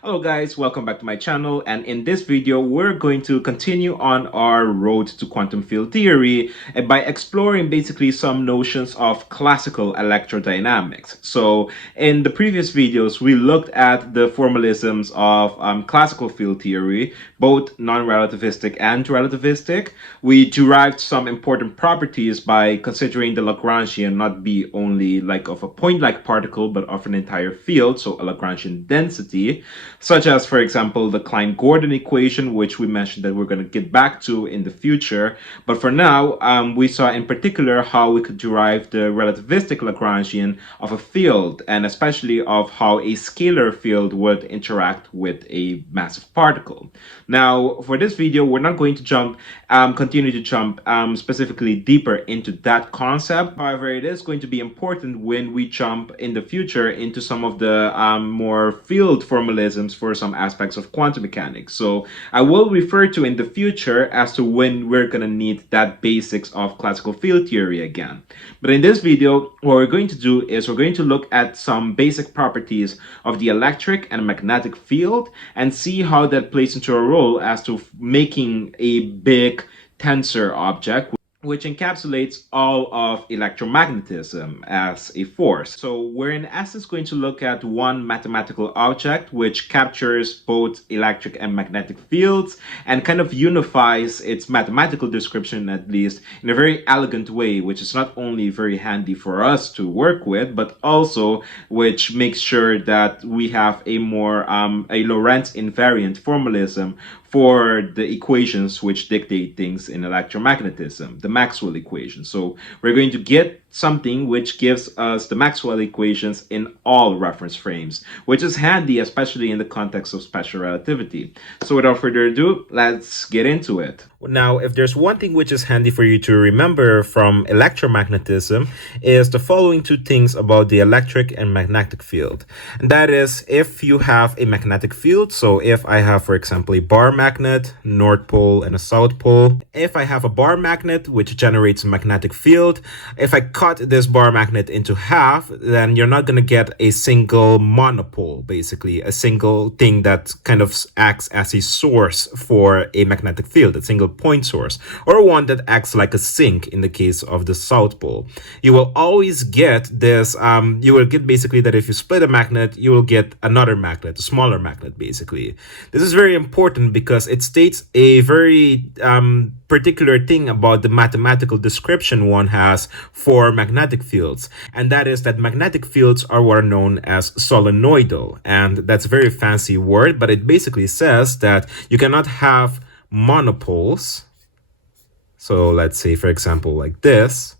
Hello guys, welcome back to my channel, and in this video we're going to continue on our road to quantum field theory by exploring basically some notions of classical electrodynamics. So in the previous videos we looked at the formalisms of classical field theory, both non-relativistic and relativistic. We derived some important properties by considering the Lagrangian not be only like of a point-like particle but of an entire field, so a Lagrangian density, such as, for example, the Klein-Gordon equation, which we mentioned that we're going to get back to in the future. But for now, we saw in particular how we could derive the relativistic Lagrangian of a field, and especially of how a scalar field would interact with a massive particle. Now, for this video, we're not going to continue to jump specifically deeper into that concept. However, it is going to be important when we jump in the future into some of the more field formalisms for some aspects of quantum mechanics. So I will refer to in the future as to when we're going to need that basics of classical field theory again. But in this video, what we're going to do is we're going to look at some basic properties of the electric and magnetic field and see how that plays into a role as to making a big tensor object, which encapsulates all of electromagnetism as a force. So we're in essence going to look at one mathematical object which captures both electric and magnetic fields and kind of unifies its mathematical description, at least in a very elegant way, which is not only very handy for us to work with, but also which makes sure that we have a more a Lorentz invariant formalism for the equations which dictate things in electromagnetism, the Maxwell equation. So we're going to get something which gives us the Maxwell equations in all reference frames, which is handy, especially in the context of special relativity. So without further ado, let's get into it. Now, if there's one thing which is handy for you to remember from electromagnetism is the following two things about the electric and magnetic field. And that is, if you have a magnetic field, so if I have, for example, a bar magnet, north pole and a south pole. If I have a bar magnet which generates a magnetic field, if I cut this bar magnet into half, then you're not going to get a single monopole, basically a single thing that kind of acts as a source for a magnetic field, a single point source, or one that acts like a sink in the case of the south pole. You will always get this, you will get basically that if you split a magnet, you will get another magnet, a smaller magnet basically. This is very important because it states a very particular thing about the mathematical description one has for magnetic fields, and that is that magnetic fields are what are known as solenoidal, and that's a very fancy word, but it basically says that you cannot have monopoles. So let's say, for example, like this.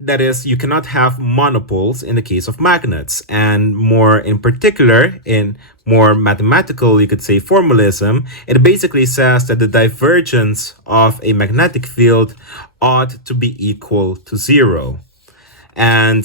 That is, you cannot have monopoles in the case of magnets, and more in particular, in more mathematical, you could say formalism, it basically says that the divergence of a magnetic field ought to be equal to zero. And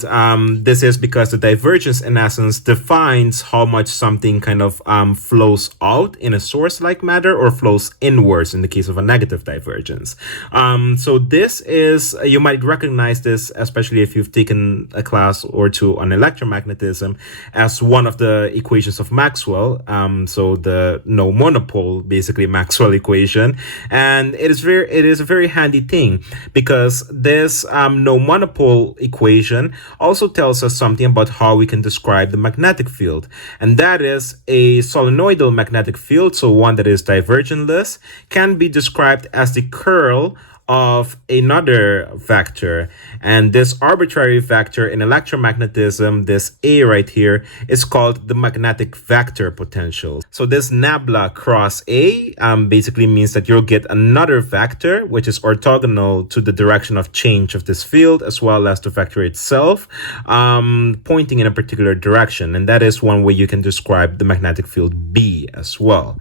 this is because the divergence in essence defines how much something kind of flows out in a source-like matter or flows inwards in the case of a negative divergence. So this is, you might recognize this, especially if you've taken a class or two on electromagnetism, as one of the equations of Maxwell. So the no monopole, basically Maxwell equation. And it is a very handy thing because this no monopole equation also tells us something about how we can describe the magnetic field, and that is a solenoidal magnetic field, so one that is divergentless, can be described as the curl of another vector, and this arbitrary vector in electromagnetism, this A right here, is called the magnetic vector potential. So this nabla cross A basically means that you'll get another vector which is orthogonal to the direction of change of this field as well as the vector itself, pointing in a particular direction, and that is one way you can describe the magnetic field B as well.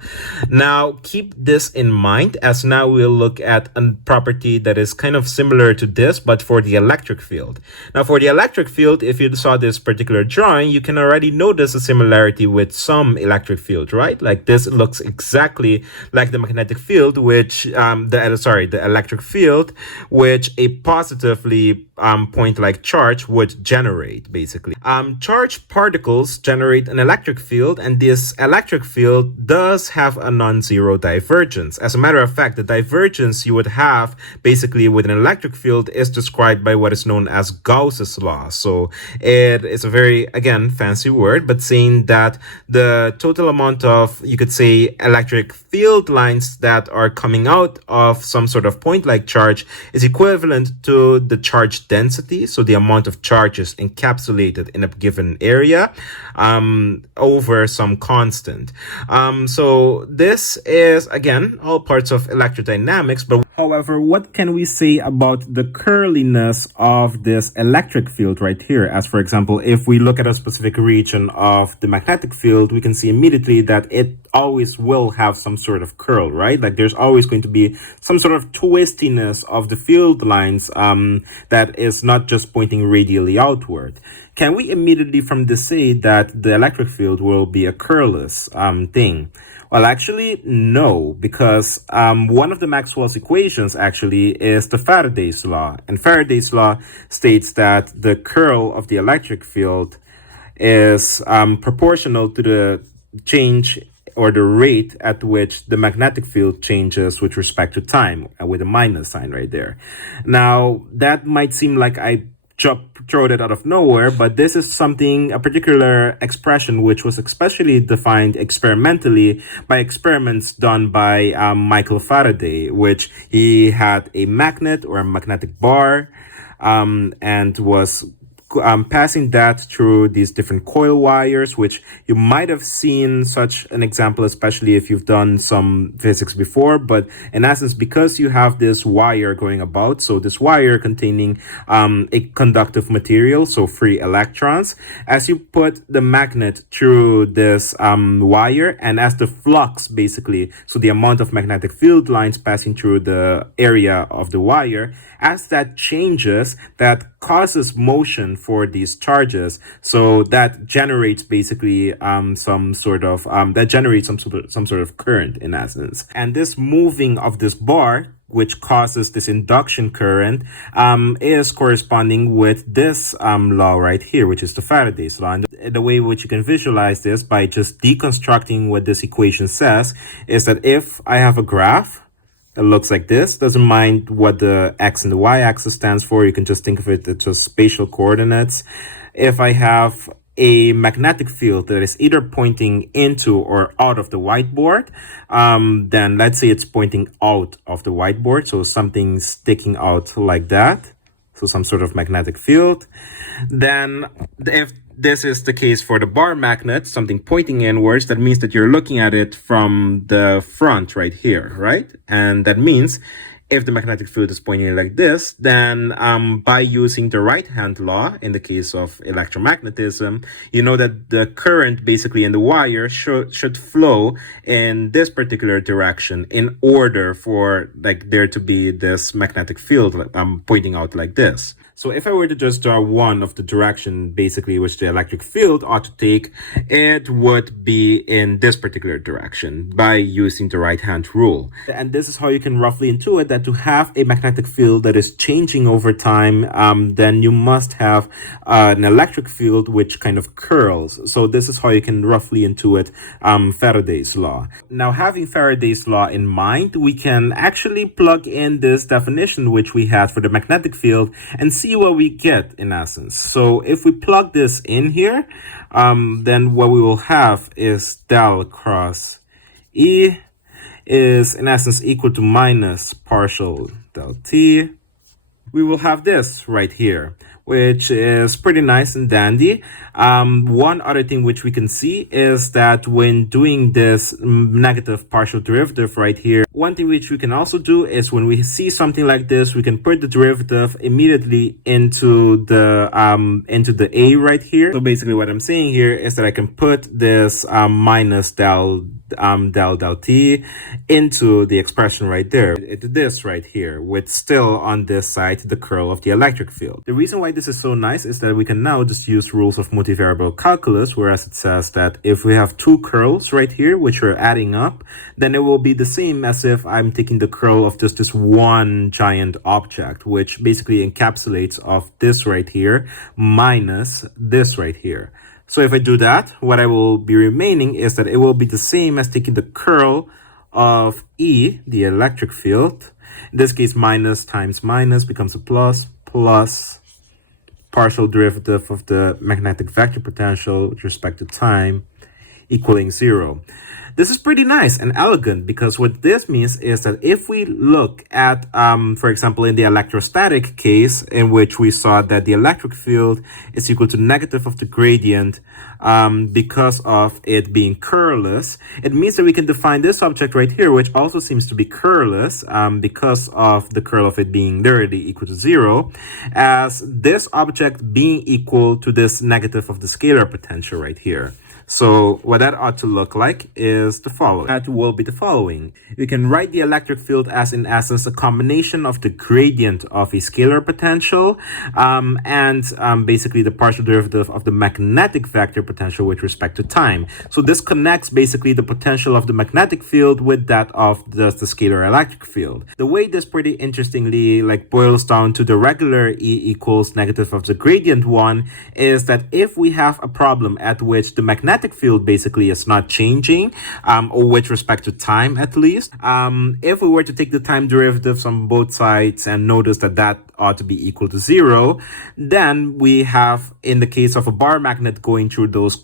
Now keep this in mind, as now we'll look at a property property that is kind of similar to this, but for the electric field. Now, for the electric field, if you saw this particular drawing, you can already notice a similarity with some electric field, right? Like this looks exactly like the magnetic field, which the electric field, which a positively point-like charge would generate, basically. Charged particles generate an electric field, and this electric field does have a non-zero divergence. As a matter of fact, the divergence you would have basically with an electric field is described by what is known as Gauss's law. So it is a very, again, fancy word, but saying that the total amount of, you could say, electric field lines that are coming out of some sort of point-like charge is equivalent to the charge density, so the amount of charges encapsulated in a given area, over some constant. So this is, again, all parts of electrodynamics, but however, what can we say about the curliness of this electric field right here? As for example, if we look at a specific region of the magnetic field, we can see immediately that it always will have some sort of curl, right? Like there's always going to be some sort of twistiness of the field lines that is not just pointing radially outward. Can we immediately from this say that the electric field will be a curlless thing? Well, actually, no, because one of the Maxwell's equations actually is the Faraday's law. And Faraday's law states that the curl of the electric field is proportional to the change or the rate at which the magnetic field changes with respect to time, with a minus sign right there. Now, that might seem like I throw it out of nowhere, but this is something, a particular expression which was especially defined experimentally by experiments done by Michael Faraday, which he had a magnet or a magnetic bar and was passing that through these different coil wires, which you might have seen such an example, especially if you've done some physics before. But in essence, because you have this wire going about, so this wire containing a conductive material, so free electrons, as you put the magnet through this wire, and as the flux basically, so the amount of magnetic field lines passing through the area of the wire, as that changes, that causes motion for these charges. So that generates basically some sort of current in essence. And this moving of this bar, which causes this induction current, is corresponding with this law right here, which is the Faraday's law. And the way in which you can visualize this by just deconstructing what this equation says is that if I have a graph, it looks like this. Doesn't mind what the x and the y-axis stands for. You can just think of it as just spatial coordinates. If I have a magnetic field that is either pointing into or out of the whiteboard, then let's say it's pointing out of the whiteboard. So something sticking out like that. So some sort of magnetic field. Then if this is the case for the bar magnet, something pointing inwards, that means that you're looking at it from the front right here, right? And that means if the magnetic field is pointing like this, then by using the right-hand law, in the case of electromagnetism, you know that the current basically in the wire should flow in this particular direction in order for like there to be this magnetic field pointing out like this. So if I were to just draw one of the direction basically which the electric field ought to take, it would be in this particular direction by using the right-hand rule. And this is how you can roughly intuit that to have a magnetic field that is changing over time, then you must have an electric field which kind of curls. So this is how you can roughly intuit Faraday's law. Now, having Faraday's law in mind, we can actually plug in this definition which we had for the magnetic field and see what we get in essence. So if we plug this in here, then what we will have is del cross E is in essence equal to minus partial del T. We will have this right here, which is pretty nice and dandy. One other thing which we can see is that when doing this negative partial derivative right here, one thing which we can also do is when we see something like this, we can put the derivative immediately into the A right here. So basically what I'm saying here is that I can put this minus del del del t into the expression right there, into this right here, with still on this side the curl of the electric field. The reason why this is so nice is that we can now just use rules of multivariable calculus, whereas it says that if we have two curls right here which are adding up, then it will be the same as if I'm taking the curl of just this one giant object, which basically encapsulates of this right here minus this right here. So if I do that, what I will be remaining is that it will be the same as taking the curl of E, the electric field. In this case, minus times minus becomes a plus, plus partial derivative of the magnetic vector potential with respect to time equaling 0. This is pretty nice and elegant, because what this means is that if we look at, for example, in the electrostatic case, in which we saw that the electric field is equal to negative of the gradient because of it being curlless, it means that we can define this object right here, which also seems to be curlless because of the curl of it being literally equal to 0, as this object being equal to this negative of the scalar potential right here. So what that ought to look like is the following. That will be the following. You can write the electric field as, in essence, a combination of the gradient of a scalar potential and basically the partial derivative of the magnetic vector potential with respect to time. So this connects basically the potential of the magnetic field with that of the scalar electric field. The way this pretty interestingly boils down to the regular E equals negative of the gradient one is that if we have a problem at which the magnetic field basically is not changing, or with respect to time at least, if we were to take the time derivatives on both sides and notice that that ought to be equal to 0, then we have, in the case of a bar magnet going through those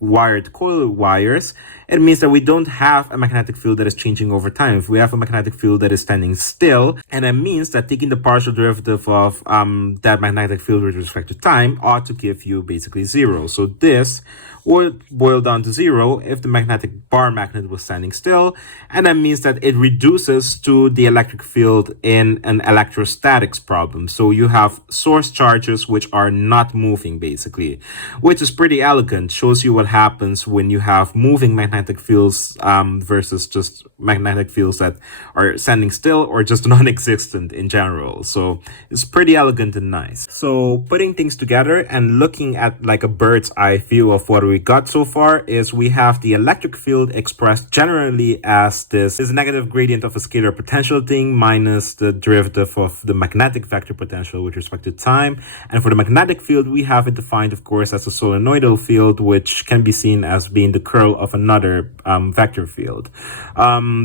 wired coil wires, it means that we don't have a magnetic field that is changing over time. If we have a magnetic field that is standing still, and it means that taking the partial derivative of that magnetic field with respect to time ought to give you basically 0. So this would boil down to 0 if the magnetic bar magnet was standing still, and that means that it reduces to the electric field in an electrostatics problem. So you have source charges which are not moving basically, which is pretty elegant. Shows you what happens when you have moving magnetic fields versus just magnetic fields that are standing still or just non-existent in general. So it's pretty elegant and nice. So putting things together and looking at like a bird's eye view of what we got so far is we have the electric field expressed generally as this negative gradient of a scalar potential thing minus the derivative of the magnetic vector potential with respect to time. And for the magnetic field, we have it defined, of course, as a solenoidal field, which can be seen as being the curl of another vector field.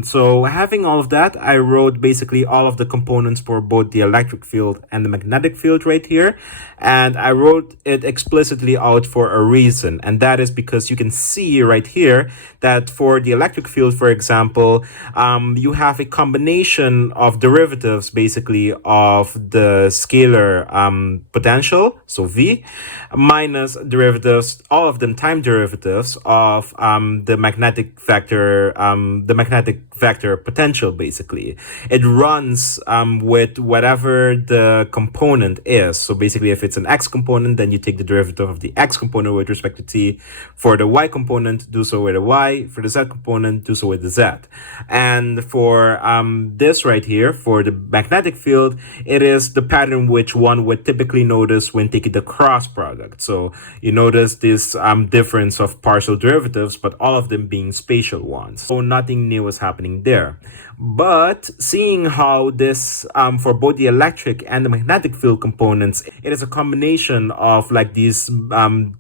So having all of that, I wrote basically all of the components for both the electric field and the magnetic field right here. And I wrote it explicitly out for a reason, and that is because you can see right here that for the electric field, for example, you have a combination of derivatives basically of the scalar potential, so V, minus derivatives, all of them time derivatives of the magnetic vector potential basically. It runs with whatever the component is. So basically if it's an x component, then you take the derivative of the x component with respect to t. For the y component, do so with the y. For the z component, do so with the z. And for this right here, for the magnetic field, it is the pattern which one would typically notice when taking the cross product. So you notice this difference of partial derivatives, but all of them being spatial ones. So nothing new is happening there. But seeing how this, for both the electric and the magnetic field components, it is a combination of like these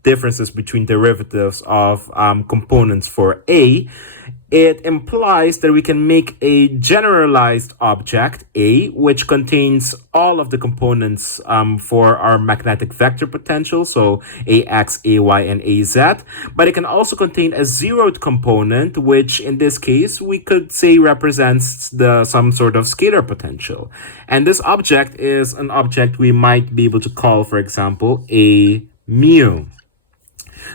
differences between derivatives of components for A, it implies that we can make a generalized object, A, which contains all of the components for our magnetic vector potential, so AX, AY, and AZ, but it can also contain a zeroed component, which in this case, we could say represents some sort of scalar potential. And this object is an object we might be able to call, for example, a mu.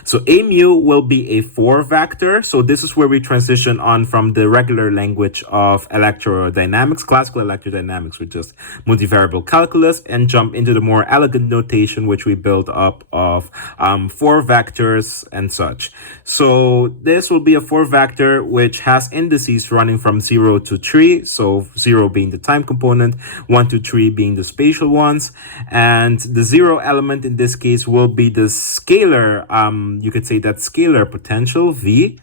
So a mu will be a 4 vector. So this is where we transition on from the regular language of electrodynamics, classical electrodynamics, with just multivariable calculus, and jump into the more elegant notation which we build up of 4 vectors and such. So this will be a 4 vector which has indices running from 0 to 3. So 0 being the time component, 1 to 3 being the spatial ones, and the 0 element in this case will be the scalar, you could say that scalar potential V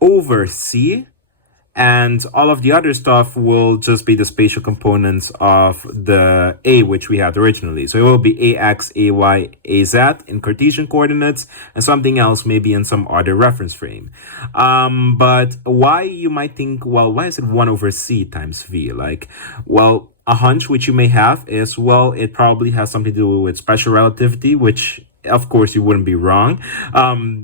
over C, and all of the other stuff will just be the spatial components of the A, which we had originally. So it will be AX, AY, AZ in Cartesian coordinates, and something else maybe in some other reference frame. But why, you might think, well, why is it 1 over C times V? Like, well, a hunch which you may have is, well, it probably has something to do with special relativity, which of course you wouldn't be wrong.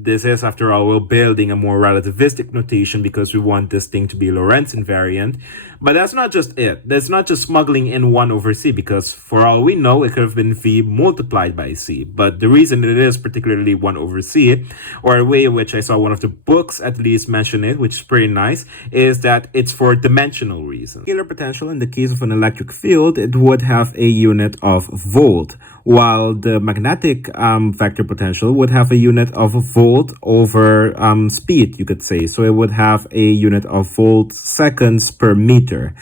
This is, after all, we're building a more relativistic notation because we want this thing to be Lorentz invariant. But that's not just it. That's not just smuggling in 1 over C, because for all we know, it could have been V multiplied by C. But the reason it is particularly 1 over C, or a way in which I saw one of the books at least mention it, which is pretty nice, is that it's for dimensional reasons. Scalar potential, in the case of an electric field, it would have a unit of volt, while the magnetic vector potential would have a unit of volt over speed, you could say. So it would have a unit of volt seconds per meter.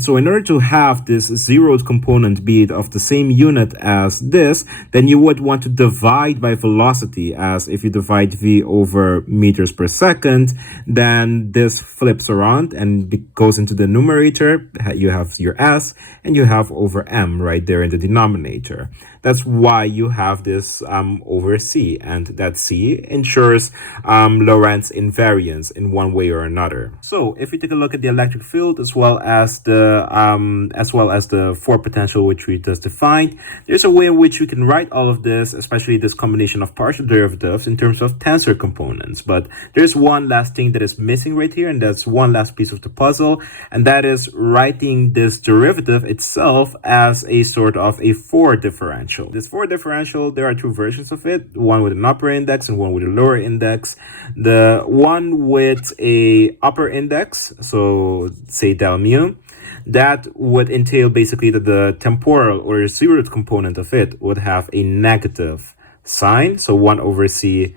So in order to have this zeroth component be of the same unit as this, then you would want to divide by velocity, as if you divide v over meters per second, then this flips around and goes into the numerator. You have your s, and you have over m right there in the denominator. That's why you have this over C, and that C ensures Lorentz invariance in one way or another. So if we take a look at the electric field as well as the 4 potential which we just defined, there's a way in which we can write all of this, especially this combination of partial derivatives, in terms of tensor components. But there's one last thing that is missing right here, and that's one last piece of the puzzle, and that is writing this derivative itself as a sort of a 4 differential. This 4 differential, there are 2 versions of it, one with an upper index and one with a lower index. The one with a upper index, so say del mu, that would entail basically that the temporal or zeroth component of it would have a negative sign, so 1 over C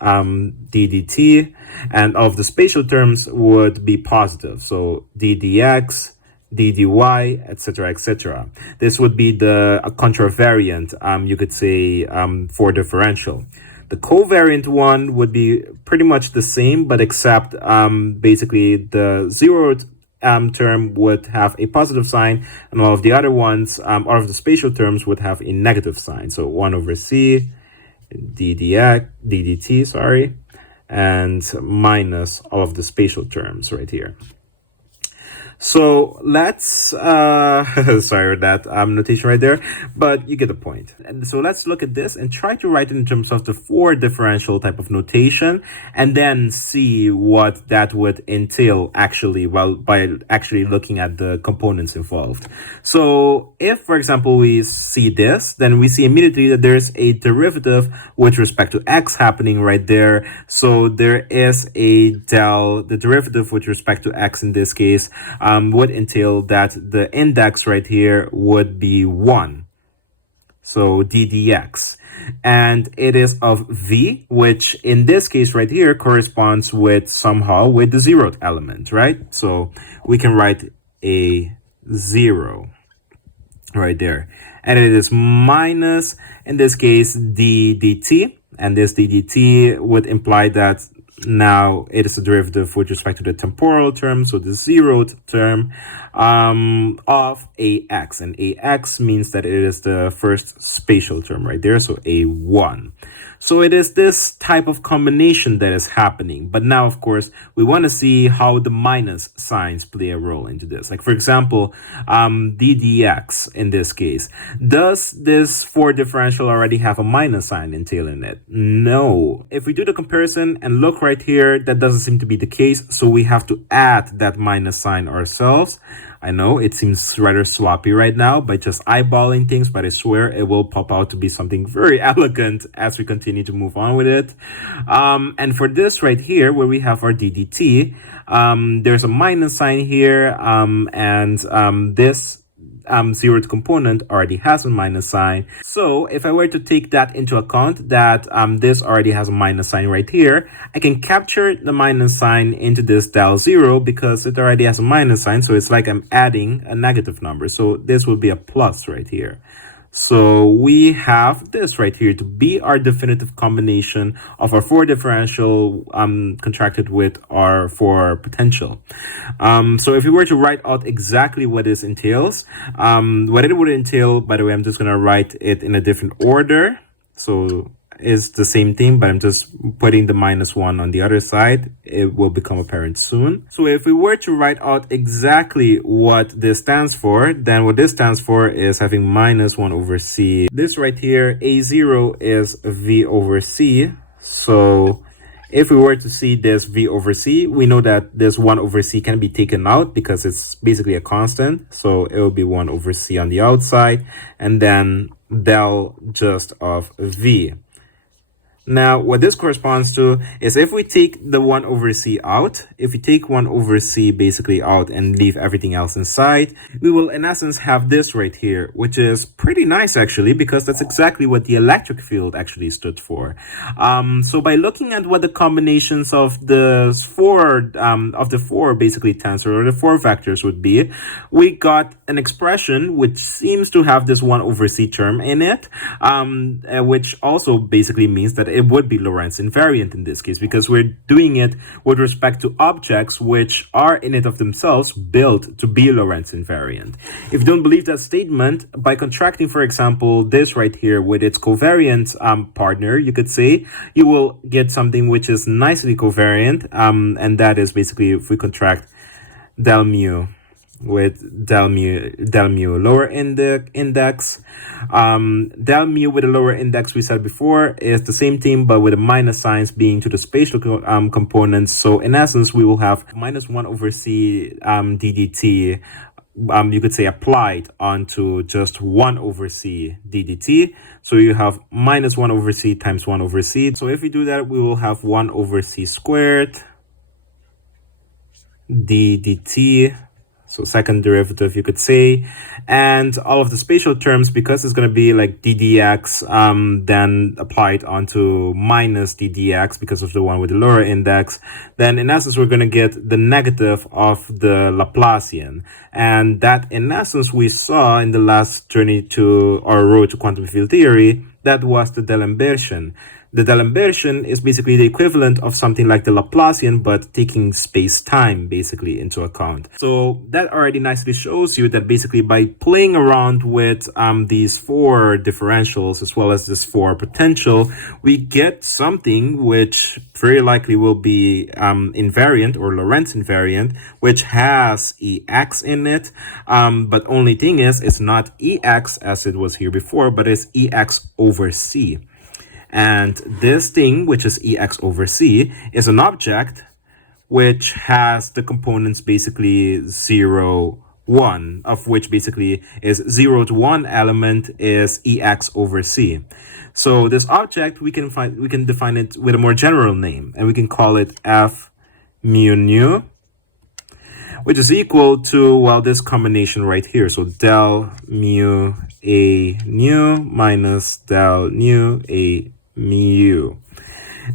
d dt, and all of the spatial terms would be positive, so d dx, d dy, etc., etc. This would be the contravariant, you could say, for differential. The covariant one would be pretty much the same, but except basically the zeroth term would have a positive sign, and all of the other ones, all of the spatial terms would have a negative sign. So 1 over c d dx, d dt, sorry, and minus all of the spatial terms right here. So let's, sorry for that notation right there, but you get the point. And so let's look at this and try to write it in terms of the 4 differential type of notation, and then see what that would entail actually, well, by actually looking at the components involved. So if, for example, we see this, then we see immediately that there's a derivative with respect to x happening right there. So there is a the derivative with respect to x in this case would entail that the index right here would be 1. So d dx. And it is of v, which in this case right here corresponds with somehow with the 0th element, right? So we can write a 0 right there. And it is minus, in this case, d dt. And this d dt would imply that now it is a derivative with respect to the temporal term, so the 0th term of ax. And ax means that it is the first spatial term right there, so a1. So it is this type of combination that is happening. But now, of course, we want to see how the minus signs play a role into this. Like, for example, d dx in this case. Does this 4 differential already have a minus sign entailing it? No. If we do the comparison and look right here, that doesn't seem to be the case. So we have to add that minus sign ourselves. I know it seems rather sloppy right now by just eyeballing things, but I swear it will pop out to be something very elegant as we continue to move on with it. And for this right here, where we have our DDT, there's a minus sign here, and this zeroth component already has a minus sign. So if I were to take that into account, that this already has a minus sign right here, I can capture the minus sign into this del 0 because it already has a minus sign. So it's like I'm adding a negative number. So this would be a plus right here. So we have this right here to be our definitive combination of our 4 differential contracted with our 4 potential. So if we were to write out exactly what this entails, what it would entail, by the way, I'm just going to write it in a different order. So is the same thing, but I'm just putting the -1 on the other side. It will become apparent soon. So if we were to write out exactly what this stands for, then what this stands for is having -1 over c. This right here, A0 is V over C. So if we were to see this V over C, we know that this 1 over C can be taken out because it's basically a constant. So it will be 1 over C on the outside, and then del just of V. Now, what this corresponds to is if we take the 1 over c out, if we take 1 over c basically out and leave everything else inside, we will in essence have this right here, which is pretty nice actually, because that's exactly what the electric field actually stood for. So by looking at what the combinations of the four basically tensor, or the 4 vectors would be, we got an expression which seems to have this 1 over c term in it, which also basically means that it would be Lorentz invariant in this case, because we're doing it with respect to objects which are in and of themselves built to be Lorentz invariant. If you don't believe that statement, by contracting, for example, this right here with its covariant partner, you could say you will get something which is nicely covariant, and that is basically if we contract del mu with del mu lower index. Del mu with a lower index, we said before, is the same thing but with a minus signs being to the spatial components. So in essence, we will have -1 over c ddt, you could say applied onto just 1 over c ddt. So you have -1 over c times 1 over c. So if we do that, we will have 1 over c squared ddt. So second derivative, you could say, and all of the spatial terms, because it's going to be like ddx, then applied onto minus ddx because of the one with the lower index, then in essence, we're going to get the negative of the Laplacian. And that, in essence, we saw in the last journey to our road to quantum field theory, that was the D'Alembert. The D'Alembert is basically the equivalent of something like the Laplacian, but taking space-time basically into account. So that already nicely shows you that basically by playing around with these 4 differentials as well as this 4 potential, we get something which very likely will be invariant or Lorentz invariant, which has Ex in it. But only thing is, it's not Ex as it was here before, but it's Ex over C. And this thing, which is Ex over C, is an object which has the components basically 0, 1, of which basically is 0 to 1 element is Ex over C. So this object, we can define it with a more general name, and we can call it F mu nu, which is equal to, well, this combination right here. So del mu a nu minus del nu a mu.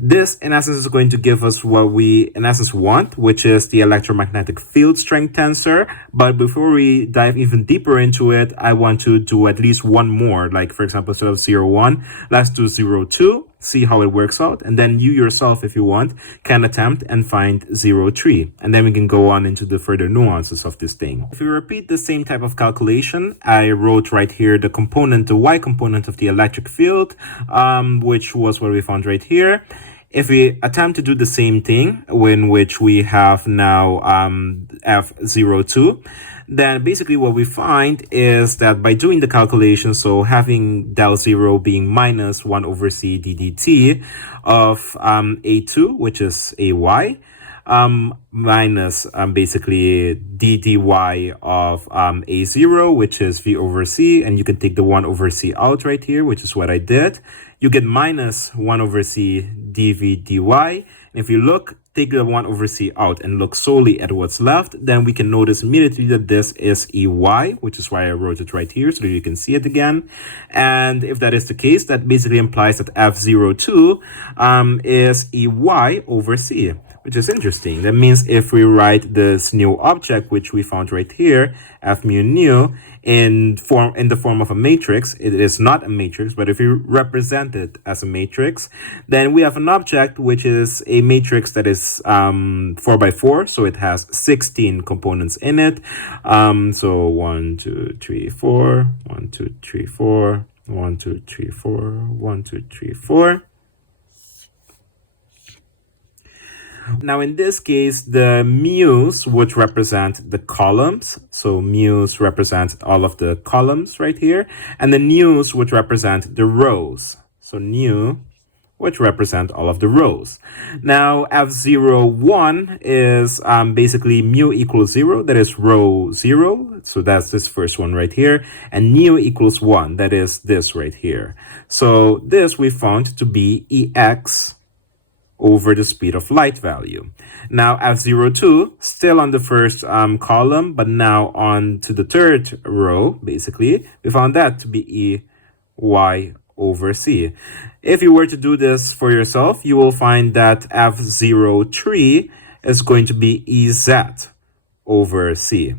This, in essence, is going to give us what we, in essence, want, which is the electromagnetic field strength tensor. But before we dive even deeper into it, I want to do at least one more. Like, for example, instead of 0, 1, let's do 0, 2, see how it works out. And then you yourself, if you want, can attempt and find 0, 3. And then we can go on into the further nuances of this thing. If we repeat the same type of calculation, I wrote right here the component, the y component of the electric field, which was what we found right here. If we attempt to do the same thing, in which we have now F02, then basically what we find is that by doing the calculation, so having del 0 being -1 over c ddt of A2, which is AY, minus basically d dy of a0, which is v over c, and you can take the 1 over c out right here, which is what I did. You get minus 1 over c dv dy. And if you look, take the 1 over c out and look solely at what's left, then we can notice immediately that this is ey, which is why I wrote it right here so that you can see it again. And if that is the case, that basically implies that f02 is ey over c, which is interesting. That means if we write this new object, which we found right here, f mu nu, in the form of a matrix, it is not a matrix, but if you represent it as a matrix, then we have an object which is a matrix that is 4 by 4, so it has 16 components in it. So 1 2 3 4 1 2 3 4 1 2 3 4 1 2 3 4. Now, in this case, the mu's would represent the columns. So mu's represent all of the columns right here. And the nu's would represent the rows. So nu would represent all of the rows. Now, f01 is basically mu equals 0. That is row 0. So that's this first one right here. And nu equals 1. That is this right here. So this we found to be ex over the speed of light value. Now f02 still on the first column, but now on to the third row, basically, we found that to be ey over c. If you were to do this for yourself, you will find that f03 is going to be ez over c.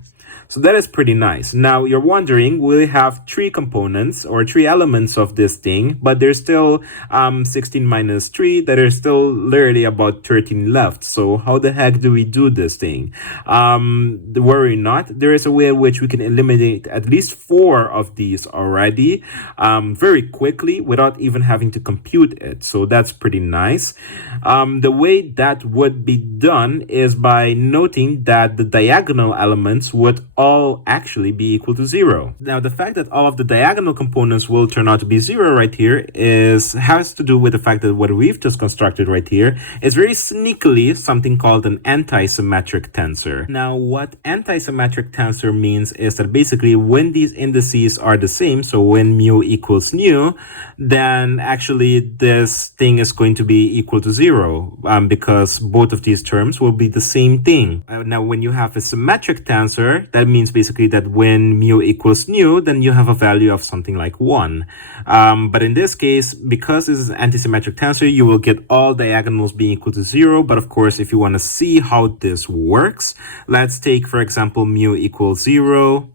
So that is pretty nice. Now you're wondering, we have 3 components or 3 elements of this thing, but there's still 16 minus 3, that is still literally about 13 left. So how the heck do we do this thing? Worry not, there is a way in which we can eliminate at least 4 of these already very quickly without even having to compute it. So that's pretty nice. The way that would be done is by noting that the diagonal elements would all actually be equal to 0. Now, the fact that all of the diagonal components will turn out to be 0 right here has to do with the fact that what we've just constructed right here is very sneakily something called an anti-symmetric tensor. Now, what anti-symmetric tensor means is that basically when these indices are the same, so when mu equals nu, then actually this thing is going to be equal to 0 because both of these terms will be the same thing. Now, when you have a symmetric tensor, that means basically that when mu equals nu, then you have a value of something like 1. But in this case, because this is an antisymmetric tensor, you will get all diagonals being equal to 0. But of course, if you want to see how this works, let's take, for example, mu equals 0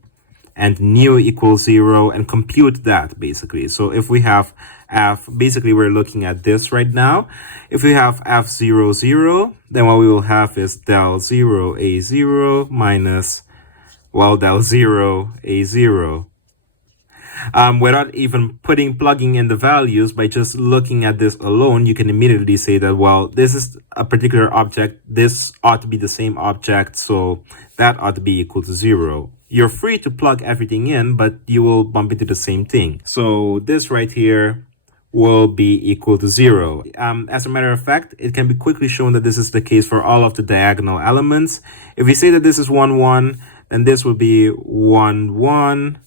and nu equals 0 and compute that basically. So if we have f, basically we're looking at this right now. If we have f0, 0, then what we will have is del 0, a0 minus, well, del 0, a0. Without even plugging in the values, by just looking at this alone, you can immediately say that, well, this is a particular object, this ought to be the same object, so that ought to be equal to 0. You're free to plug everything in, but you will bump into the same thing. So this right here will be equal to 0. As a matter of fact, it can be quickly shown that this is the case for all of the diagonal elements. If we say that this is 1, 1, then this will be 1, 1,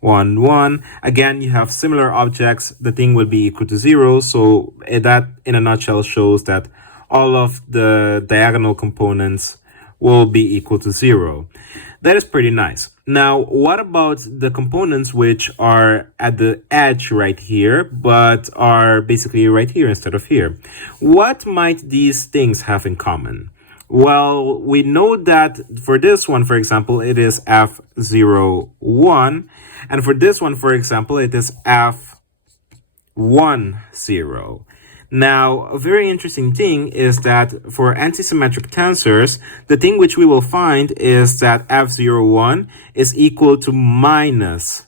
1, 1. Again, you have similar objects. The thing will be equal to 0. So that, in a nutshell, shows that all of the diagonal components will be equal to 0. That is pretty nice. Now, what about the components which are at the edge right here, but are basically right here instead of here? What might these things have in common? Well, we know that for this one, for example, it is f01. And for this one, for example, it is f10. Now, a very interesting thing is that for antisymmetric tensors, the thing which we will find is that f01 is equal to minus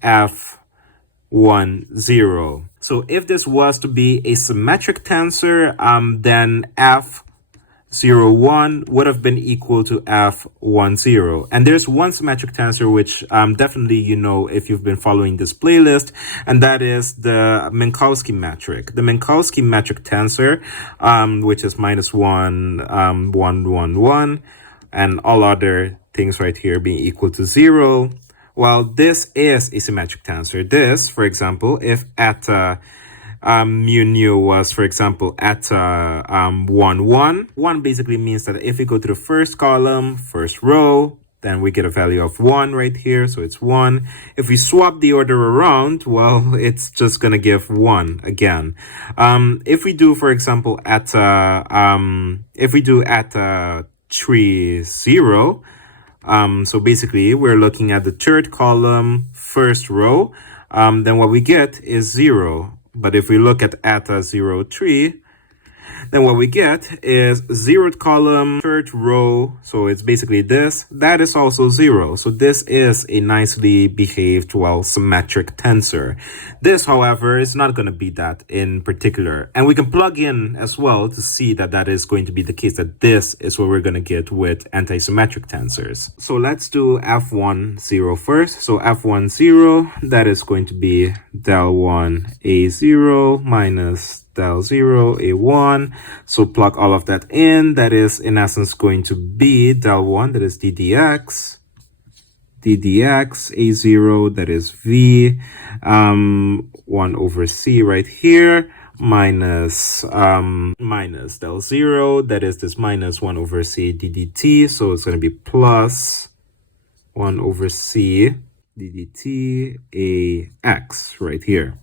f10. So if this was to be a symmetric tensor, then f 0, 1 would have been equal to f1, 0. And there's one symmetric tensor which definitely you know if you've been following this playlist, and that is the Minkowski metric. The Minkowski metric tensor, which is minus 1, 1, 1, 1, and all other things right here being equal to 0. Well, this is a symmetric tensor. This, for example, if eta mu nu was, for example, at 1, 1. 1 basically means that if we go to the first column, first row, then we get a value of 1 right here, so it's 1. If we swap the order around, well, it's just going to give 1 again. If we do, for example, at 3, 0, so basically we're looking at the third column, first row, then what we get is 0. But if we look at eta 0, 3, then what we get is 0th column, 3rd row. So it's basically this. That is also 0. So this is a nicely behaved, well, symmetric tensor. This, however, is not going to be that in particular. And we can plug in as well to see that that is going to be the case, that this is what we're going to get with antisymmetric tensors. So let's do f1, 0 first. So f1, 0, that is going to be del 1, a0 minus del 0, a1. So plug all of that in. That is in essence going to be del 1, that is ddx, a0, that is v, 1 over c right here, minus del 0, that is this minus 1 over c ddt. So it's going to be plus 1 over c ddt ax right here.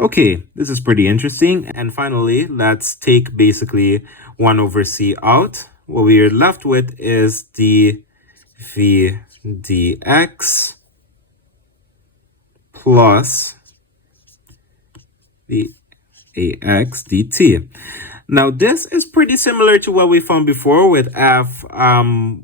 Okay, this is pretty interesting. And finally, let's take basically 1 over c out. What we're left with is the v dx plus the ax dt. Now this is pretty similar to what we found before with f1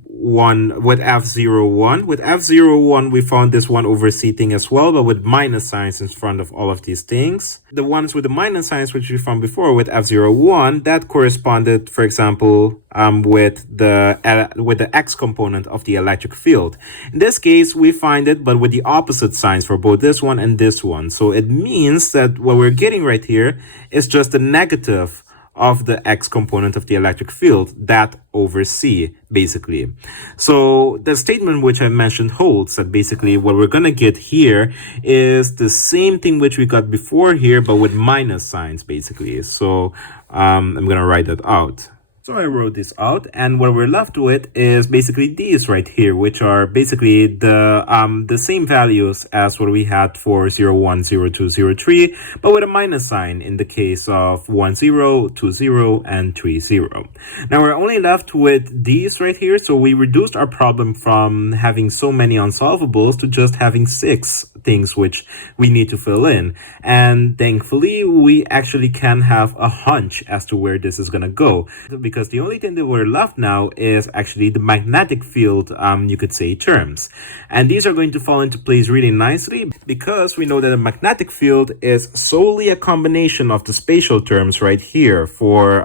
with f01. With f01 we found this 1 over c thing as well, but with minus signs in front of all of these things. The ones with the minus signs which we found before with f01, that corresponded, for example, with the x component of the electric field. In this case we find it but with the opposite signs for both this one and this one. So it means that what we're getting right here is just the negative of the x component of the electric field, that over c, basically. So the statement which I mentioned holds, that basically what we're going to get here is the same thing which we got before here, but with minus signs, basically. So I'm going to write that out. So I wrote this out, and what we're left with is basically these right here, which are basically the same values as what we had for 0, 1, 0, 2, 0, 3, but with a minus sign in the case of 1, 0, 2, 0, and 3, 0. Now we're only left with these right here, so we reduced our problem from having so many unsolvables to just having 6 things which we need to fill in. And thankfully, we actually can have a hunch as to where this is going to go, because the only thing that we're left now is actually the magnetic field, you could say, terms. And these are going to fall into place really nicely because we know that a magnetic field is solely a combination of the spatial terms right here for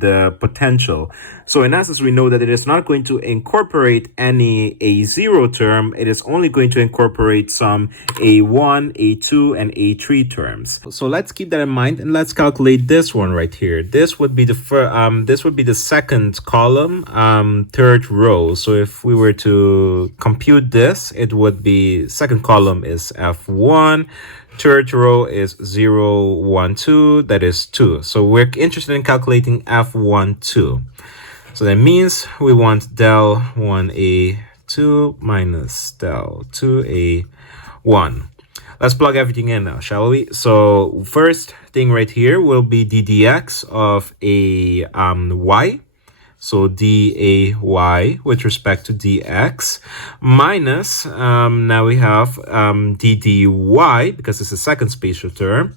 the potential. So in essence, we know that it is not going to incorporate any A0 term. It is only going to incorporate some A1, A2, and A3 terms. So let's keep that in mind, and let's calculate this one right here. This would be the second column, third row. So if we were to compute this, it would be second column is F1. Third row is 0, 1, 2, that is 2. So we're interested in calculating F1, 2. So that means we want del 1a2 minus del 2a1. Let's plug everything in now, shall we? So first thing right here will be the dx of a y. So day with respect to dx minus, now we have dy, because it's a second spatial term,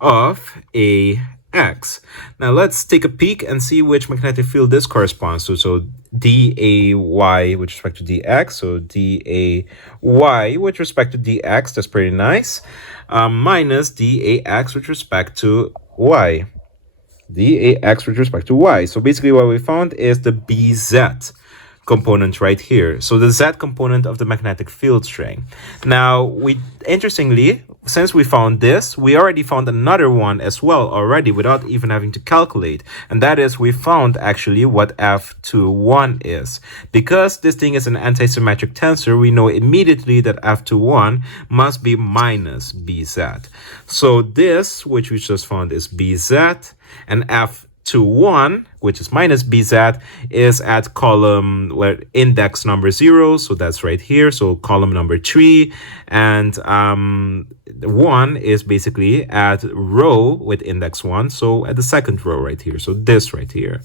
of a x. Now let's take a peek and see which magnetic field this corresponds to. So day with respect to dx, so day with respect to dx, that's pretty nice, minus dax with respect to y. dAx with respect to y. So basically what we found is the Bz component right here. So the Z component of the magnetic field strength. Now, interestingly, since we found this, we already found another one as well already without even having to calculate. And that is, we found actually what F21 is. Because this thing is an antisymmetric tensor, we know immediately that F21 must be minus BZ. So this, which we just found, is BZ, and F21, which is minus BZ, is at column where index number 0, so that's right here, so column number 3, and 1 is basically at row with index 1, so at the second row right here, so this right here.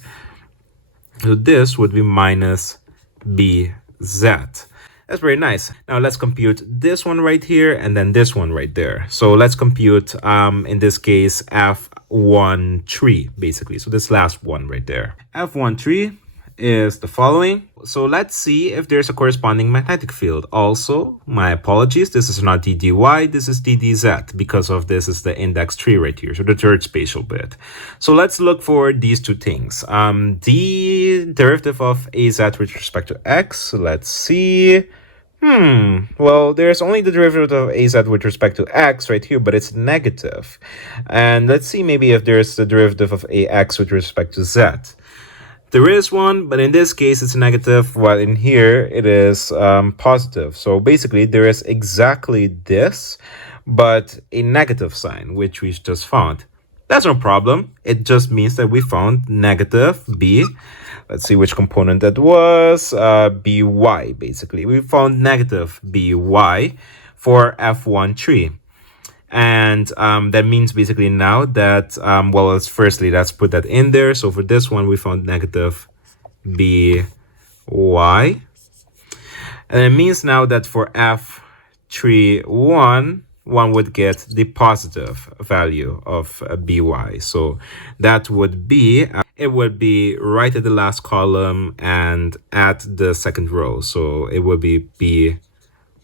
So this would be minus BZ. That's very nice. Now let's compute this one right here and then this one right there. So let's compute, in this case, F13 basically. So this last one right there. F13 is the following. So let's see if there's a corresponding magnetic field. Also, my apologies, this is not ddy, this is ddz, because of this is the index 3 right here, so the third spatial bit. So let's look for these two things. The derivative of az with respect to x, let's see. Well, there's only the derivative of az with respect to x right here, but it's negative. And let's see maybe if there's the derivative of ax with respect to z. There is one, but in this case it's negative, while in here it is positive. So basically there is exactly this, but a negative sign, which we just found. That's no problem. It just means that we found negative b. Let's see which component that was. By, basically. We found negative by for F13. And that means basically now that, well, let's put that in there. So for this one, we found negative by. And it means now that for F31, one would get the positive value of by. So that would be, it would be right at the last column and at the second row. So it would be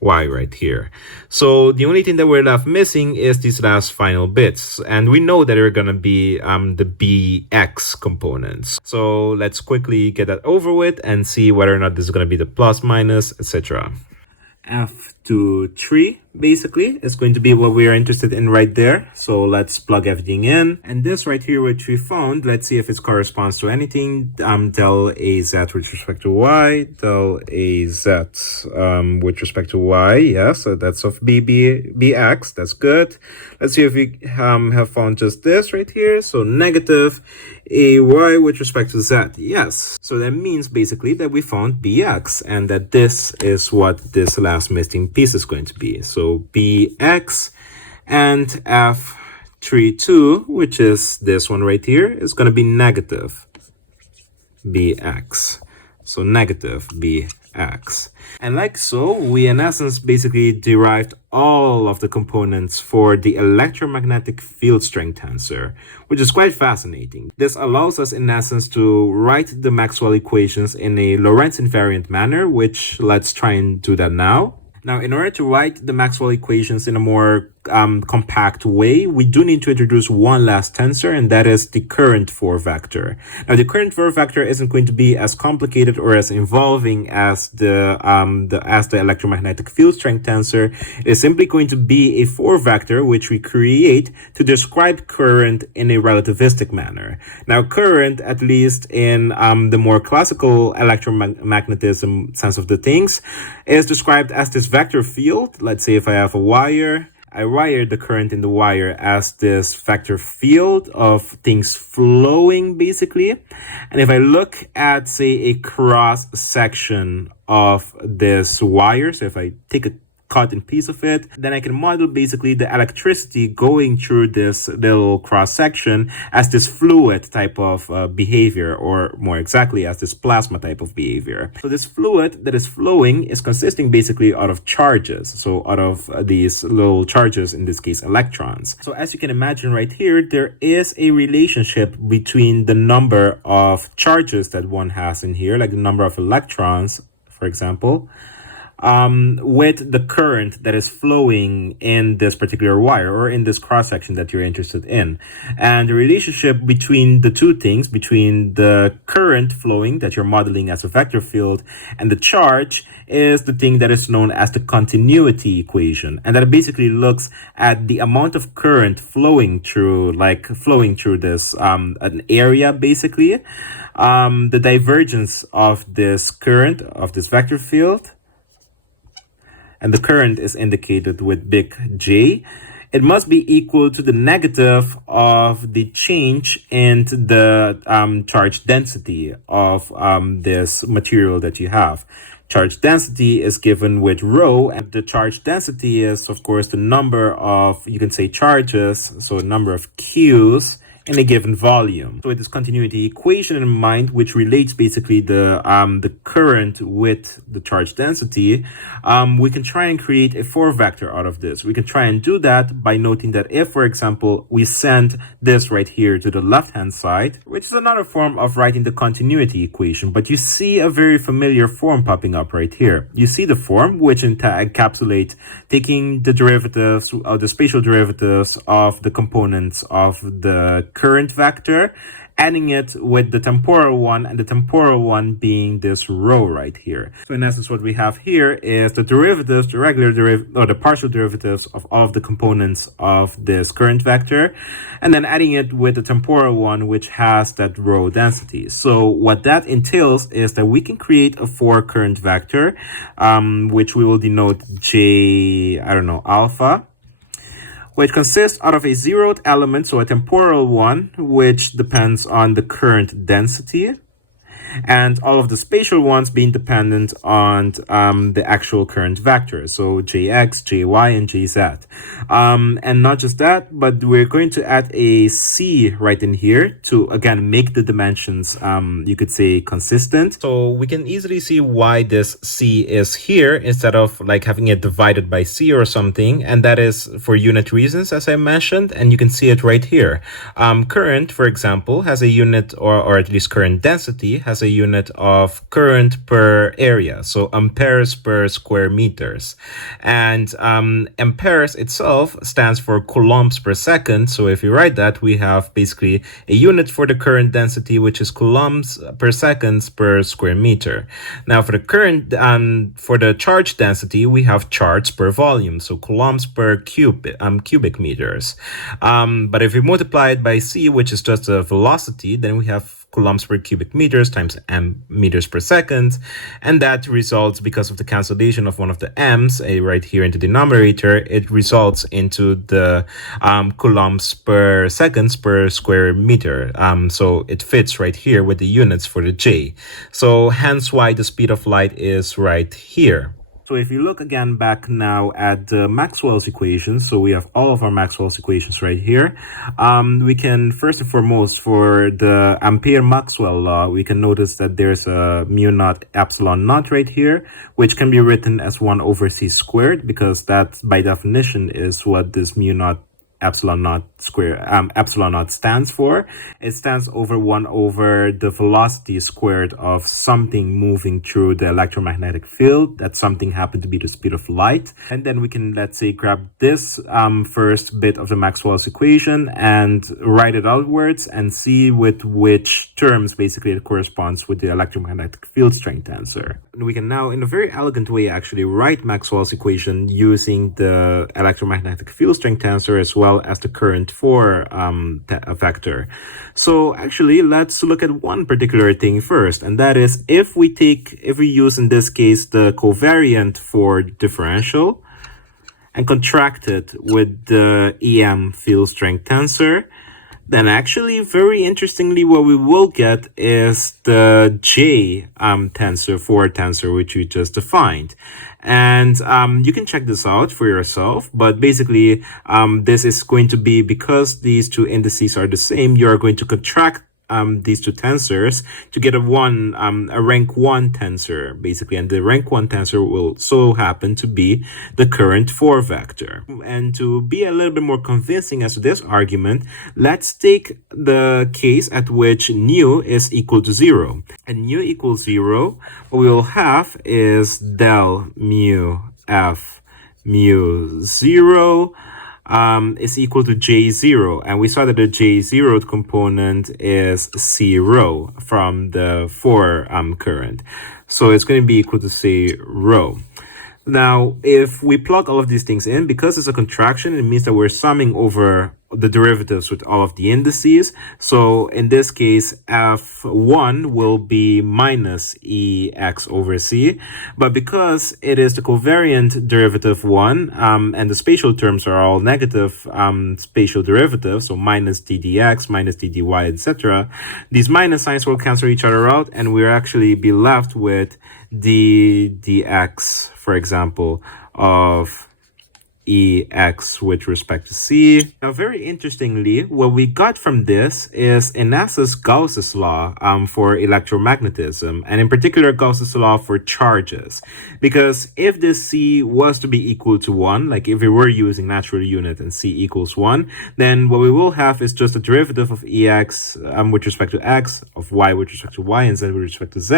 by right here. So the only thing that we're left missing is these last final bits. And we know that they're going to be the bx components. So let's quickly get that over with and see whether or not this is going to be the plus, minus, etc. F23 basically is going to be what we are interested in right there. So let's plug everything in. And this right here, which we found, let's see if it corresponds to anything. Del az with respect to y, del az with respect to y. Yes, so that's of bx. That's good. Let's see if we have found just this right here. So negative ay with respect to z. Yes. So that means basically that we found bx and that this is what this last missing piece is going to be. So bx and f32, which is this one right here, is going to be negative bx. So negative bx. And like so, we in essence basically derived all of the components for the electromagnetic field strength tensor, which is quite fascinating. This allows us in essence to write the Maxwell equations in a Lorentz invariant manner, which let's try and do that now. Now, in order to write the Maxwell equations in a more compact way, we do need to introduce one last tensor, and that is the current 4 vector. Now, the current 4 vector isn't going to be as complicated or as involving as the electromagnetic field strength tensor. It is simply going to be a 4 vector which we create to describe current in a relativistic manner. Now, current, at least in the more classical electromagnetism sense of the things, is described as this vector field. Let's say if I have a wire, I wire the current in the wire as this vector field of things flowing, basically. And if I look at, say, a cross section of this wire, so if I take a cut and piece of it, then I can model basically the electricity going through this little cross section as this fluid type of behavior, or more exactly as this plasma type of behavior. So this fluid that is flowing is consisting basically out of charges, so out of these little charges, in this case electrons. So as you can imagine right here, there is a relationship between the number of charges that one has in here, like the number of electrons, for example, with the current that is flowing in this particular wire or in this cross section that you're interested in. And the relationship between the two things, between the current flowing that you're modeling as a vector field and the charge, is the thing that is known as the continuity equation. And that basically looks at the amount of current flowing through this an area, basically. The divergence of this current, of this vector field, and the current is indicated with big J, it must be equal to the negative of the change in the charge density of this material that you have. Charge density is given with rho, and the charge density is, of course, the number of, you can say, charges, so number of Qs in a given volume. So with this continuity equation in mind, which relates basically the current with the charge density, we can try and create a 4 vector out of this. We can try and do that by noting that if, for example, we send this right here to the left-hand side, which is another form of writing the continuity equation, but you see a very familiar form popping up right here. You see the form which encapsulates taking the derivatives, the spatial derivatives of the components of the current vector, adding it with the temporal one, and the temporal one being this rho right here. So in essence, what we have here is the derivatives, the regular derivative, or the partial derivatives of all of the components of this current vector, and then adding it with the temporal one, which has that rho density. So what that entails is that we can create a 4 current vector, which we will denote alpha, which consists out of a zeroth element, so a temporal one, which depends on the current density, and all of the spatial ones being dependent on the actual current vector, so Jx, Jy, and Jz. And not just that, but we're going to add a C right in here to, again, make the dimensions, you could say, consistent. So we can easily see why this C is here instead of like having it divided by C or something, and that is for unit reasons, as I mentioned, and you can see it right here. Current, for example, has a unit, or at least current density, has a unit of current per area, so amperes per square meters, and amperes itself stands for coulombs per second. So if you write that, we have basically a unit for the current density, which is coulombs per seconds per square meter. Now for the current, for the charge density, we have charge per volume, so coulombs per cubic meters. But if we multiply it by C, which is just a velocity, then we have coulombs per cubic meters times meters per second, and that results, because of the cancellation of one of the m's right here in the denominator, it results into the coulombs per seconds per square meter. So it fits right here with the units for the J. So hence why the speed of light is right here. So if you look again back now at Maxwell's equations, so we have all of our Maxwell's equations right here. We can, first and foremost, for the Ampere-Maxwell law, we can notice that there's a mu naught epsilon naught right here, which can be written as 1 over c squared, because that, by definition, is what this mu naught epsilon naught stands for. It stands over 1 over the velocity squared of something moving through the electromagnetic field. That something happened to be the speed of light. And then we can, let's say, grab this first bit of the Maxwell's equation and write it outwards and see with which terms basically it corresponds with the electromagnetic field strength tensor. We can now, in a very elegant way, actually write Maxwell's equation using the electromagnetic field strength tensor as well as the current for a vector. So actually, let's look at one particular thing first, and that is if we use in this case the covariant for differential and contract it with the EM field strength tensor, then actually, very interestingly, what we will get is the J tensor, which we just defined. And you can check this out for yourself, but basically, this is going to be, because these two indices are the same, you're going to contract these two tensors to get a rank 1 tensor, basically. And the rank 1 tensor will so happen to be the current 4 vector. And to be a little bit more convincing as to this argument, let's take the case at which nu is equal to 0. And nu equals 0, what we will have is del mu f mu 0 is equal to J0. And we saw that the J0 component is C rho from the 4 current. So it's going to be equal to, say, rho. Now, if we plug all of these things in, because it's a contraction, it means that we're summing over the derivatives with all of the indices. So in this case, f1 will be minus ex over c. But because it is the covariant derivative 1, and the spatial terms are all negative spatial derivatives, so minus ddx, minus ddy, etc., these minus signs will cancel each other out, and we'll actually be left with dx, for example, of ex with respect to c. Now, very interestingly, what we got from this is, in essence, Gauss's law for electromagnetism, and in particular Gauss's law for charges. Because if this c was to be equal to 1, like if we were using natural unit and c equals 1, then what we will have is just a derivative of ex with respect to x, of y with respect to y, and z with respect to z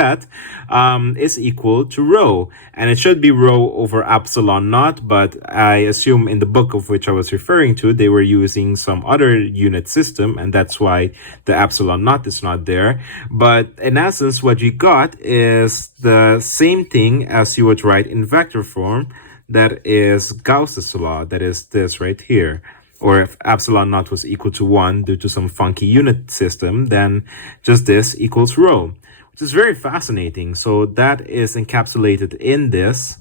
is equal to rho. And it should be rho over epsilon naught, but I assume in the book of which I was referring to, they were using some other unit system, and that's why the epsilon naught is not there. But in essence, what you got is the same thing as you would write in vector form. That is Gauss's law. That is this right here. Or if epsilon naught was equal to 1 due to some funky unit system, then just this equals rho, which is very fascinating. So that is encapsulated in this.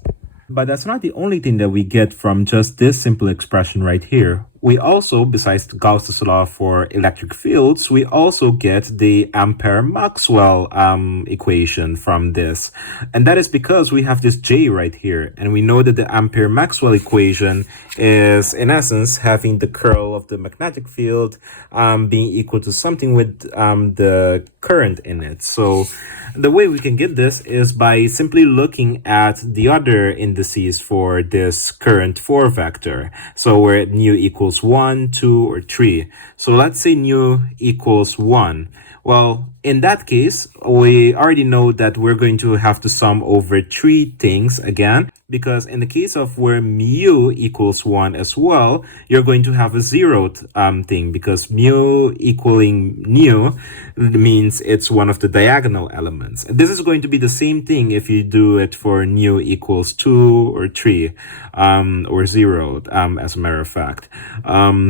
But that's not the only thing that we get from just this simple expression right here. We also, besides Gauss's law for electric fields, we also get the Ampere-Maxwell equation from this. And that is because we have this J right here. And we know that the Ampere-Maxwell equation is, in essence, having the curl of the magnetic field being equal to something with the current in it. So the way we can get this is by simply looking at the other indices for this current 4 vector. So where nu equals 1, 2, or 3. So let's say nu equals 1. Well, in that case, we already know that we're going to have to sum over 3 things again, because in the case of where mu equals 1 as well, you're going to have a zeroth thing, because mu equaling nu means it's one of the diagonal elements. This is going to be the same thing if you do it for nu equals 2 or 3 or 0, as a matter of fact.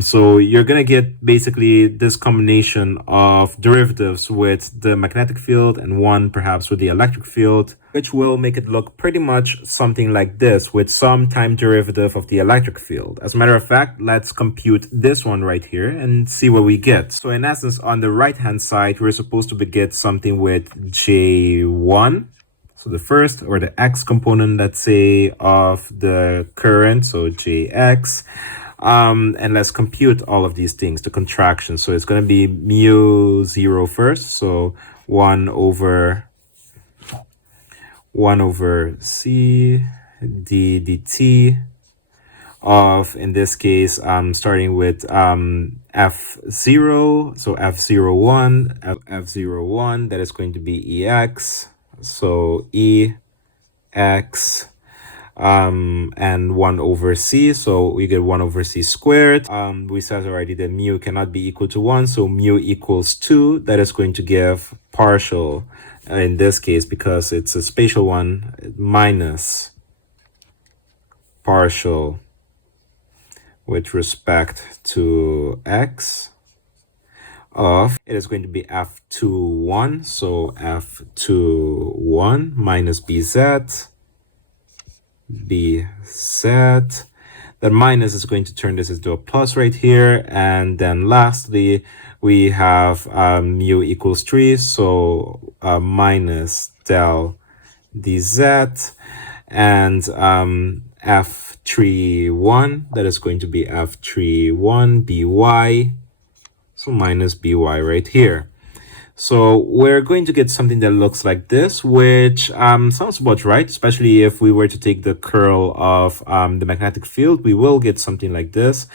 So you're going to get basically this combination of derivatives with the magnetic field and one perhaps with the electric field, which will make it look pretty much something like this with some time derivative of the electric field. As a matter of fact, let's compute this one right here and see what we get. So in essence, on the right hand side, we're supposed to get something with J1. So the first, or the x component, let's say, of the current, so Jx. And let's compute all of these things, the contractions. So it's going to be mu 0 first, so 1 over c d dt of, in this case, starting with f0, so f01, f01, that is going to be ex, so ex, and 1 over c, so we get 1 over c squared. We said already that mu cannot be equal to 1, so mu equals 2. That is going to give partial, in this case, because it's a spatial one, minus partial with respect to x of, it is going to be f21, so f21 minus bz, that minus is going to turn this into a plus right here. And then lastly, we have mu equals 3, so minus del dz, and f31, that is going to be f31 by, so minus by right here. So we're going to get something that looks like this, which sounds about right, especially if we were to take the curl of the magnetic field, we will get something like this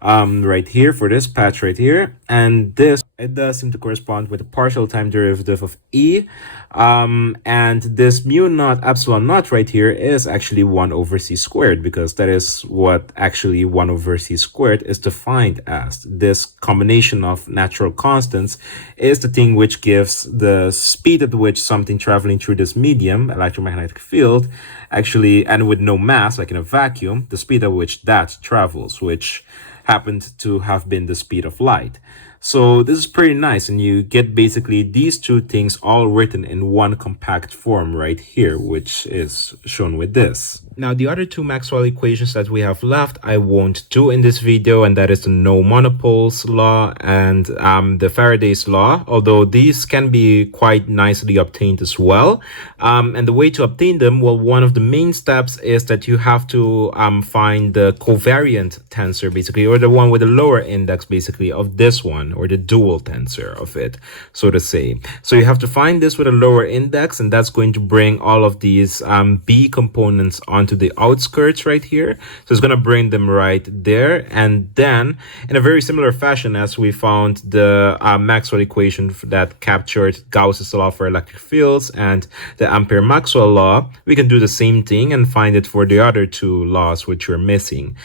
right here for this patch right here. And this, it does seem to correspond with the partial time derivative of E. And this mu naught epsilon naught right here is actually 1 over c squared, because that is what actually 1 over c squared is defined as. This combination of natural constants is the thing which gives the speed at which something traveling through this medium, electromagnetic field, actually, and with no mass, like in a vacuum, the speed at which that travels, which happened to have been the speed of light. So this is pretty nice, and you get basically these two things all written in one compact form right here, which is shown with this. Now, the other two Maxwell equations that we have left, I won't do in this video, and that is the no monopoles law and the Faraday's law, although these can be quite nicely obtained as well. And the way to obtain them, well, one of the main steps is that you have to find the covariant tensor, basically, or the one with the lower index, basically, of this one, or the dual tensor of it, so to say. So you have to find this with a lower index, and that's going to bring all of these B components onto the outskirts right here. So it's going to bring them right there. And then in a very similar fashion as we found the Maxwell equation that captured Gauss's law for electric fields and the Ampere-Maxwell law, we can do the same thing and find it for the other two laws which we're missing.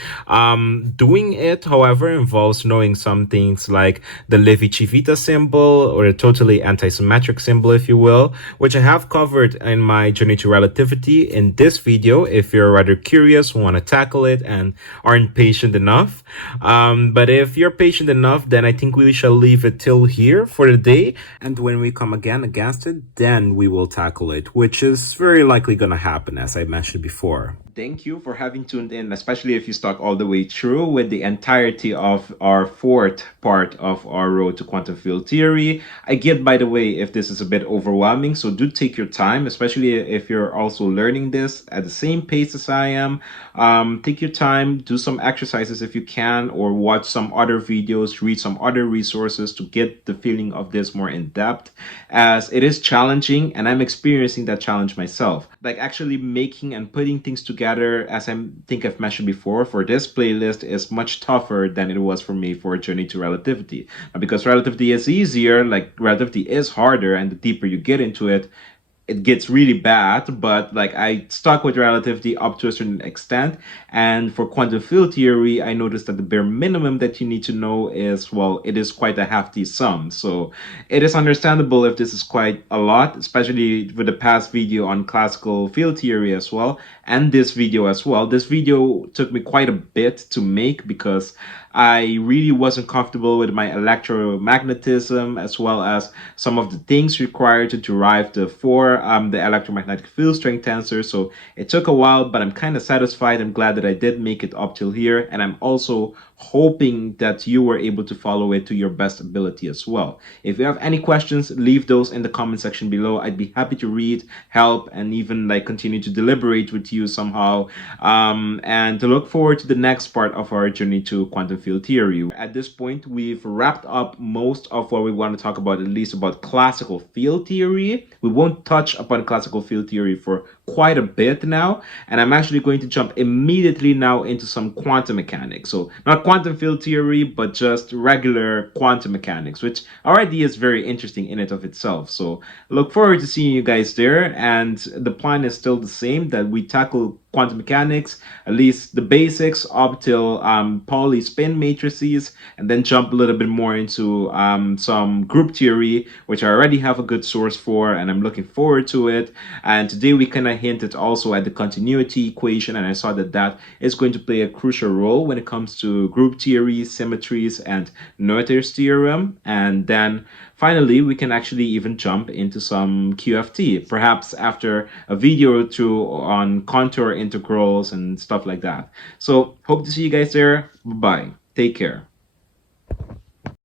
Doing it, however, involves knowing some things like the Levi-Civita symbol, or the totally antisymmetric symbol, if you will, which I have covered in my Journey to Relativity in this video if you're rather curious, want to tackle it, and aren't patient enough. But if you're patient enough, then I think we shall leave it till here for the day. And when we come again against it, then we will tackle it, which is very likely going to happen, as I mentioned before. Thank you for having tuned in, especially if you stuck all the way through with the entirety of our fourth part of our road to quantum field theory. I get, by the way, if this is a bit overwhelming, so do take your time, especially if you're also learning this at the same pace as I am. Take your time, do some exercises if you can, or watch some other videos, read some other resources to get the feeling of this more in depth, as it is challenging, and I'm experiencing that challenge myself. Like actually making and putting things together, as I think I've mentioned before, for this playlist is much tougher than it was for me for Journey to Relativity. Because relativity is easier, like relativity is harder, and the deeper you get into it, it gets really bad. But like I stuck with relativity up to a certain extent, and for quantum field theory I noticed that the bare minimum that you need to know is, well, it is quite a hefty sum. So it is understandable if this is quite a lot, especially with the past video on classical field theory as well, and this video as well. This video took me quite a bit to make because I really wasn't comfortable with my electromagnetism, as well as some of the things required to derive the electromagnetic field strength tensor. So it took a while, but I'm kind of satisfied. I'm glad that I did make it up till here, and I'm also hoping that you were able to follow it to your best ability as well. If you have any questions, leave those in the comment section below. I'd be happy to read, help, and even like continue to deliberate with you somehow, and to look forward to the next part of our journey to quantum field theory. At this point, we've wrapped up most of what we want to talk about, at least about classical field theory. We won't touch upon classical field theory for quite a bit now, and I'm actually going to jump immediately now into some quantum mechanics. So not quantum field theory, but just regular quantum mechanics, which already is very interesting in and of itself. So look forward to seeing you guys there, and the plan is still the same, that we tackle quantum mechanics, at least the basics, up till Pauli spin matrices, and then jump a little bit more into some group theory, which I already have a good source for, and I'm looking forward to it. And today we kind of hinted also at the continuity equation, and I saw that that is going to play a crucial role when it comes to group theory, symmetries, and Noether's theorem. And then finally, we can actually even jump into some QFT, perhaps after a video or two on contour integrals and stuff like that. So hope to see you guys there. Bye-bye. Take care.